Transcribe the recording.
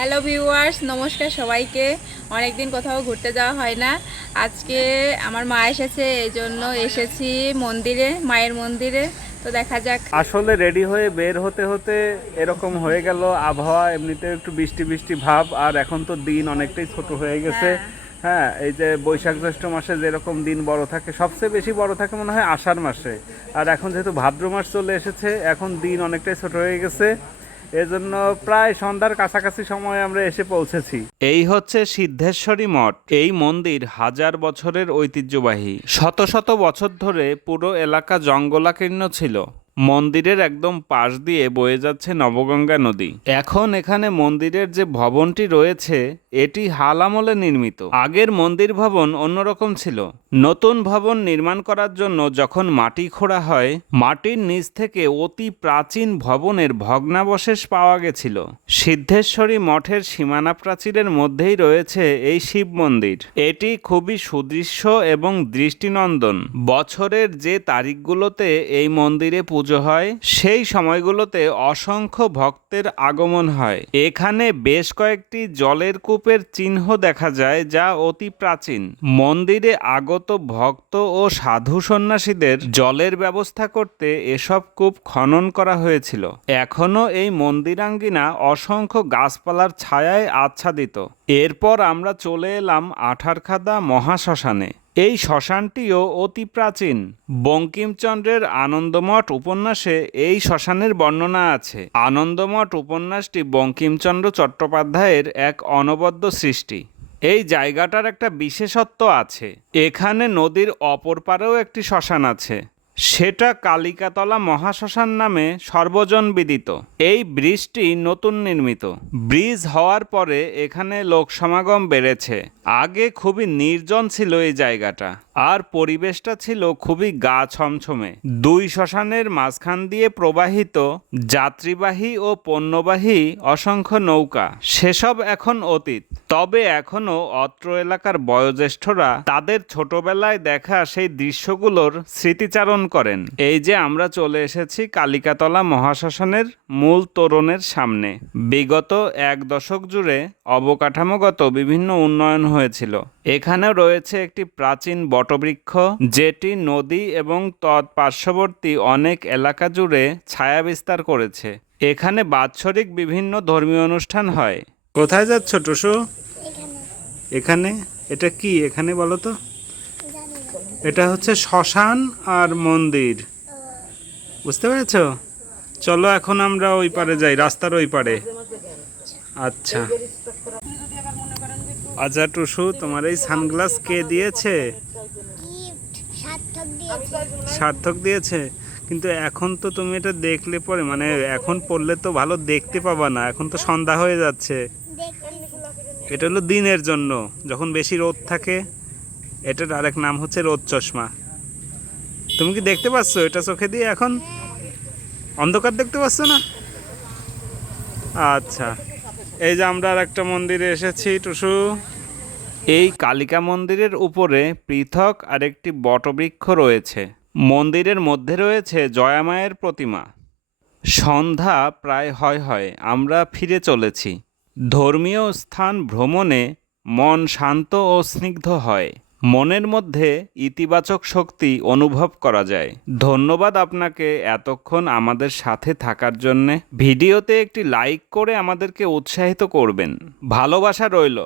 Hello viewers নমস্কার সবাইকে। অনেকদিন কোথাও ঘুরতে যাওয়া হয় না। আজকে আমার মা এসেছে এই জন্য এসেছি মন্দিরে মায়ের মন্দিরে। তো দেখা যাক। আসলে রেডি হয়ে বের হতে হতে এরকম হয়ে গেল আবহাওয়া এমনিতে একটু বৃষ্টি বৃষ্টি ভাব আর এখন তো দিন অনেকটাই ছোট হয়ে গেছে। হ্যাঁ। এই যে বৈশাখ জ্যৈষ্ঠ মাসে যেরকম দিন বড় থাকে সবচেয়ে বেশি বড় থাকে মনে হয় আষাঢ় মাসে। আর এখন যেহেতু ভাদ্র মাস চলে এসেছে এখন দিন অনেকটাই ছোট হয়ে গেছে। এজন্য প্রায় সন্ধ্যার কাছাকাছি সময়ে আমরা এসে পৌঁছেছি। এই হচ্ছে সিদ্ধেশ্বরী মঠ। এই মন্দির হাজার বছরের ঐতিহ্যবাহী। শত শত বছর ধরে পুরো এলাকা জঙ্গলাকীর্ণ ছিল। মন্দিরের একদম পাশ দিয়ে বয়ে যাচ্ছে নবগঙ্গা নদী। এখন এখানে মন্দিরের যে ভবনটি রয়েছে, এটি হাল আমলে নির্মিত। আগের মন্দির ভবন অন্যরকম ছিল। নতুন ভবন নির্মাণ করার জন্য যখন মাটি খোঁড়া হয়, মাটির নিচ থেকে অতি প্রাচীন ভবনের ভগ্নাবশেষ পাওয়া গেছিল। সিদ্ধেশ্বরী মঠের সীমানা প্রাচীরের মধ্যেই রয়েছে এই শিব মন্দির। এটি খুবই সুদৃশ্য এবং দৃষ্টিনন্দন। বছরের যে তারিখগুলোতে এই মন্দিরে পুজো হয়, সেই সময়গুলোতে অসংখ্য ভক্তের আগমন হয়। এখানে বেশ কয়েকটি জলের কূপের চিহ্ন দেখা যায় যা অতি প্রাচীন। মন্দিরে আগত ভক্ত ও সাধু সন্ন্যাসীদের জলের ব্যবস্থা করতে এসব কূপ খনন করা হয়েছিল। এখনও এই মন্দিরাঙ্গিনা অসংখ্য গাছপালার ছায়ায় আচ্ছাদিত। এরপর আমরা চলে এলাম আঠারখাদা মহাশ্মশানে। এই শ্মশানটিও অতি প্রাচীন। বঙ্কিমচন্দ্রের আনন্দমঠ উপন্যাসে এই শ্মশানের বর্ণনা আছে। আনন্দমঠ উপন্যাসটি বঙ্কিমচন্দ্র চট্টোপাধ্যায়ের এক অনবদ্য সৃষ্টি। এই জায়গাটার একটা বিশেষত্ব আছে। এখানে নদীর অপর পারেও একটি শ্মশান আছে। সেটা কালিকাতলা মহাশ্মশান নামে সর্বজন বিদিত এই ব্রিজটি নতুন নির্মিত। ব্রিজ হওয়ার পরে এখানে লোক সমাগম বেড়েছে। আগে খুবই নির্জন ছিল এই জায়গাটা। আর পরিবেশটা ছিল খুবই গা ছমছমে। দুই শ্মশানের মাঝখান দিয়ে প্রবাহিত যাত্রীবাহী ও পণ্যবাহী অসংখ্য নৌকা। সেসব এখন অতীত। তবে এখনও অত্র এলাকার বয়োজ্যেষ্ঠরা তাদের ছোটবেলায় দেখা সেই দৃশ্যগুলোর স্মৃতিচারণ করেন। এই যে আমরা চলে এসেছি কালিকাতলা মহাশ্মশানের মূল তোরণের সামনে। বিগত এক দশক জুড়ে অবকাঠামোগত বিভিন্ন উন্নয়ন হয়েছিল। এখানেও রয়েছে একটি প্রাচীন বটবৃক্ষ যেটি নদী এবং তৎপার্শ্ববর্তী অনেক এলাকা জুড়ে ছায়া বিস্তার করেছে। এখানে বাৎসরিক বিভিন্ন ধর্মীয় অনুষ্ঠান হয়। কোথায় যাচ্ছ টুসু? এখানে। এটা কি এখানে বলো তো? এটা হচ্ছে শ্মশান আর মন্দির। বুঝতে পেরেছ? চলো এখন আমরা ওই পারে যাই রাস্তার ওই পারে। আচ্ছা। আচ্ছা টুসু তোমার এই সানগ্লাস কে দিয়েছে? সার্থক দিয়েছে। কিন্তু এখন তো তুমি এটা দেখলে পরে মানে এখন পড়লে তো ভালো দেখতে পাবা না, এখন তো সন্ধ্যা হয়ে যাচ্ছে। এটা হলো দিনের জন্য, যখন বেশি রোদ থাকে, এটার আরেক নাম হচ্ছে রোদ চশমা। তুমি কি দেখতে পাচ্ছ এটা চোখে দিয়ে এখন? অন্ধকার দেখতে পাচ্ছ না? আচ্ছা এই যে আমরা আর একটা মন্দিরে এসেছি, টুসু। এই কালিকা মন্দিরের উপরে পৃথক আরেকটি বটবৃক্ষ রয়েছে। মন্দিরের মধ্যে রয়েছে জয়ামায়ের প্রতিমা। সন্ধ্যা প্রায় হয় হয়, আমরা ফিরে চলেছি। ধর্মীয় স্থান ভ্রমণে মন শান্ত ও স্নিগ্ধ হয়। মনের মধ্যে ইতিবাচক শক্তি অনুভব করা যায়। ধন্যবাদ আপনাকে এতক্ষণ আমাদের সাথে থাকার জন্যে। ভিডিওতে একটি লাইক করে আমাদেরকে উৎসাহিত করবেন। ভালোবাসা রইল।